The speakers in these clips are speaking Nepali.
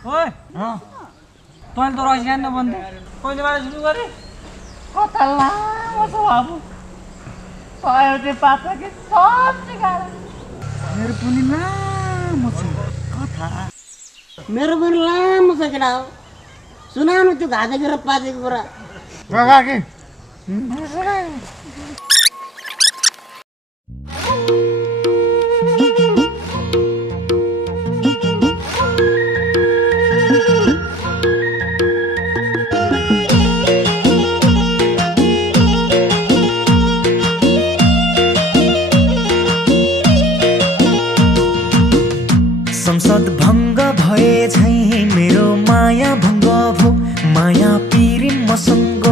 ओए तैँले त रक्सी खान्न भन्थे कहिलेबाट सुरु गरे कता लामो छ बाबु सयौटे पाता कि सब सिकाएर मेरो पनि लामो छ कथा मेरो पनि लामो छ केटा हो सुनाउनु त्यो घाँसेको र पाचेको कुरा काकी संसद भङ्ग भए झैँ मेरो माया भङ्ग भो माया पिरी मसँग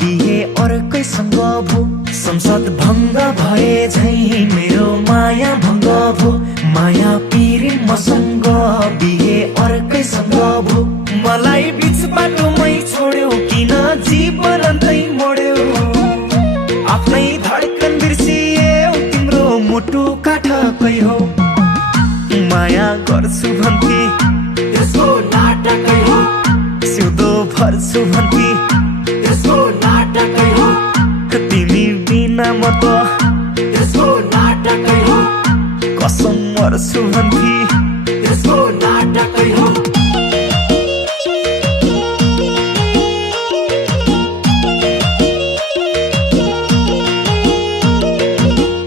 बिहे अर्कैसँग भो संसद भङ्ग भए झैँ मेरो माया भङ्ग भो माया पिरी मसँग बिहे अर्कैसँग भो मलाई बिच बाटोमै छोड्यौ किन जीवन अन्तै मोड्यौ आफ्नै धड्कन बिर्सियौ तिम्रो मुटु काठकै हो माया गर्छु भन्थे त्यसको नाटकै हो सिउँदो भर्छु भन्थे त्यसको नाटकै हो तिमी बिना म त त्यसको नाटकै हो कसम मर्छु भन्थे त्यसको नाटकै हो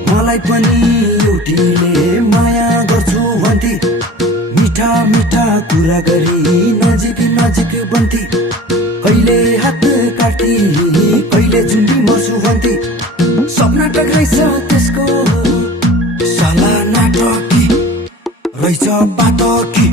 मलाई पनि एउटीले माया गर्छु भन्थे मिठा मिठा कुरा गरी नजिक नजिक बन्थे कहिले हात काट्थे कहिले झुन्डी मर्छु भन्थे सपना टक्राइछ त्यसको सला नाटकी रहेछ पाटकी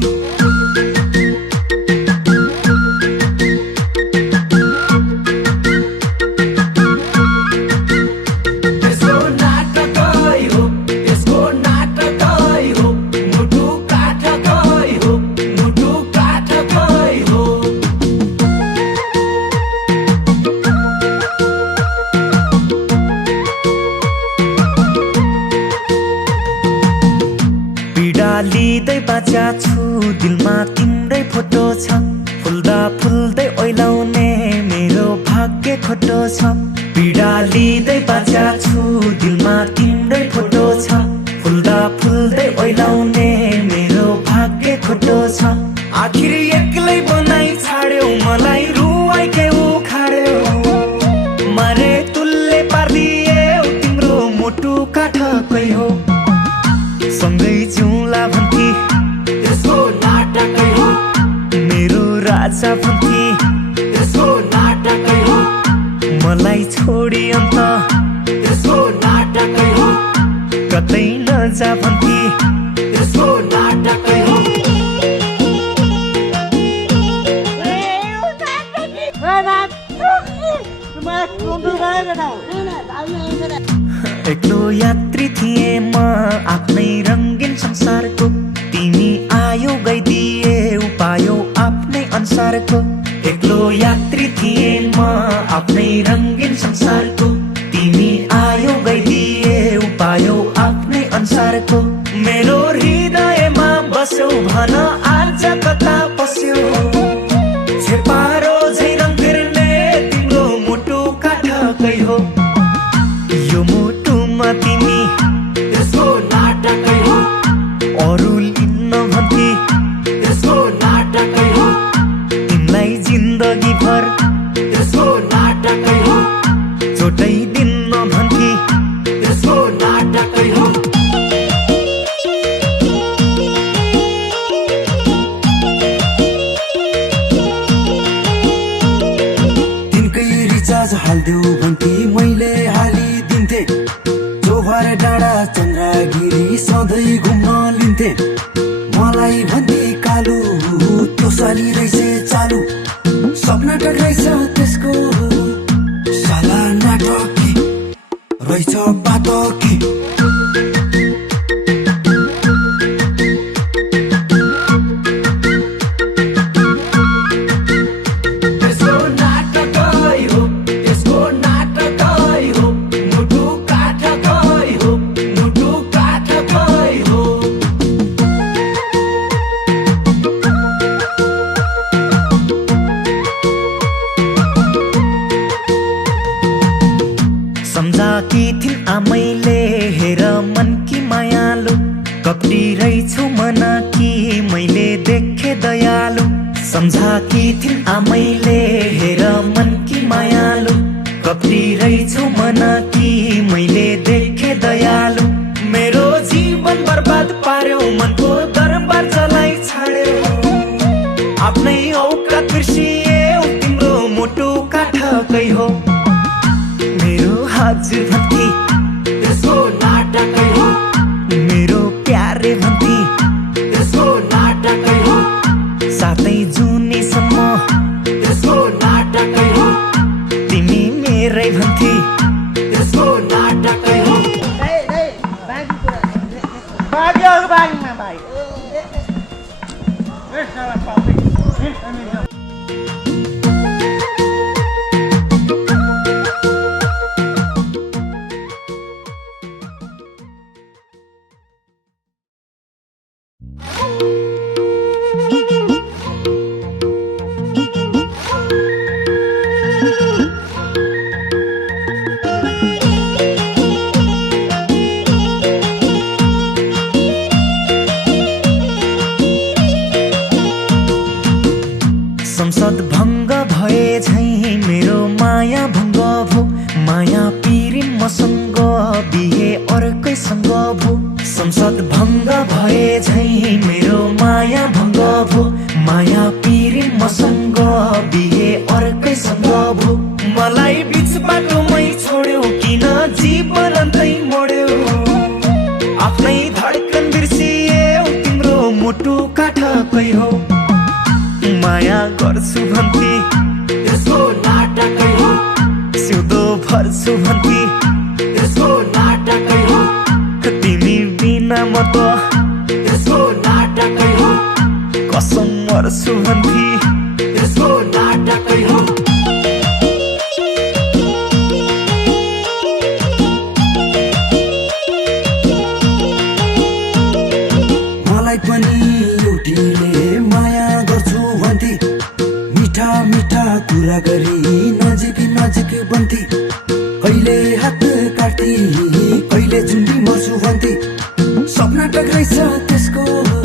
लिँदै बाचा छु दिलमा तिम्रै फोटो छ फुल्दा फुल्दै ओइलाउने मेरो भाग्य खोटो छ पीडा लिँदै बाचा छु दिलमा तिम्रै फोटो छ फुल्दा फुल्दै ओइलाउने मेरो भाग्य खोटो छ आखिर एक्लै बनाई छाड्यौ मलाई रुवाइकै उखाड्यौ मारे तुलले पार्दियौ तिम्रो मुटु काठकै हो सँगै जिउँला भन्थे त्यसको नाटकै हो मेरो राजा भन्थे त्यसको नाटकै हो मलाई छोडी अन्त त्यसको नाटकै हो कतै नजा भन्थे त्यसको नाटकै हो एक्लो यात्री थिए म आफ्नै रङ्गीन संसारको तिमी आयो गइदिए पायो आफ्नै अनुसारको एक्लो यात्री थिए म आफ्नै रङ्गीन संसारको तिमी आयो गइदिए पायो आफ्नै अनुसारको मेरो हृदयमा बस्यौ भन आज कता पस्यौ छेपारो झै रङ फिर्ने तिम्रो मुटु काठकै हो यो मुटुमा तिमी त्यसको नाटकै हो अरू लिन्न भन्थे त्यसको नाटकै हो तिमीलाई जिन्दगी भर त्यसको नाटकै हो चोटै दिन्न भन्थे त्यसको नाटकै हो तिनकै रिचार्ज हालिदेऊ भन्थे मैले हालिदिन्थे चोभार डाँडा चन्द्रगिरी सधैँ घुम्न लिन्थे मलाई भन्थे कालु त्यो साली रहेछ चालु सपना टक्राइछ त्यसको सला नाटकी रहेछ पाटकी मायालु कपटी रहेछु मन कि मैले देखे दयालु सम्झाकी थिइन् आमैले हेर मन कि मायालु कपटी रहेछु मन कि मैले देखे दयालु मेरो जीवन बर्बाद पार्यो मनको दरबार जलाई छाड्यो आफ्नै औकात बिर्सिए तिम्रो मोटो काठकै हो मेरो हजुर भन्थे त्यसको नाटकै हो मेरो प्यारे भन्थे त्यसको नाटकै हो साथै जुनेसम्म त्यसको नाटकै हो तिमी मेरै भन्थे त्यसको नाटकै हो बागमा भाइ संसद भङ्ग भए झैँ मेरो माया भङ्ग भो माया पिरी मसँग बिहे अर्कैसँग भो संसद भङ्ग भए झैँ मेरो माया भङ्ग भो माया पिरी मसँग बिहे अर्कैसँग भो मलाई बिच बाटोमै छोड्यो किन जीवन अन्तै मोड्यो आफ्नै धड्कन बिर्सिए तिम्रो मोटो काठकै हो माया गर्छु भन्थे त्यसको नाटकै हो सिउँदो भर्छु भन्थे त्यसको नाटकै हो तिमी बिना म त त्यसको नाटकै हो कसम मर्छु भन्थे त्यसको नाटकै हो मलाई पनि एउटीले माया गर्छु भन्थे मिठा मिठा कुरा गरी नजिक नजिक बन्थे कहिले हात काट्थे कहिले झुन्डी मर्छु भन्थे सपना टक्राइछ त्यसको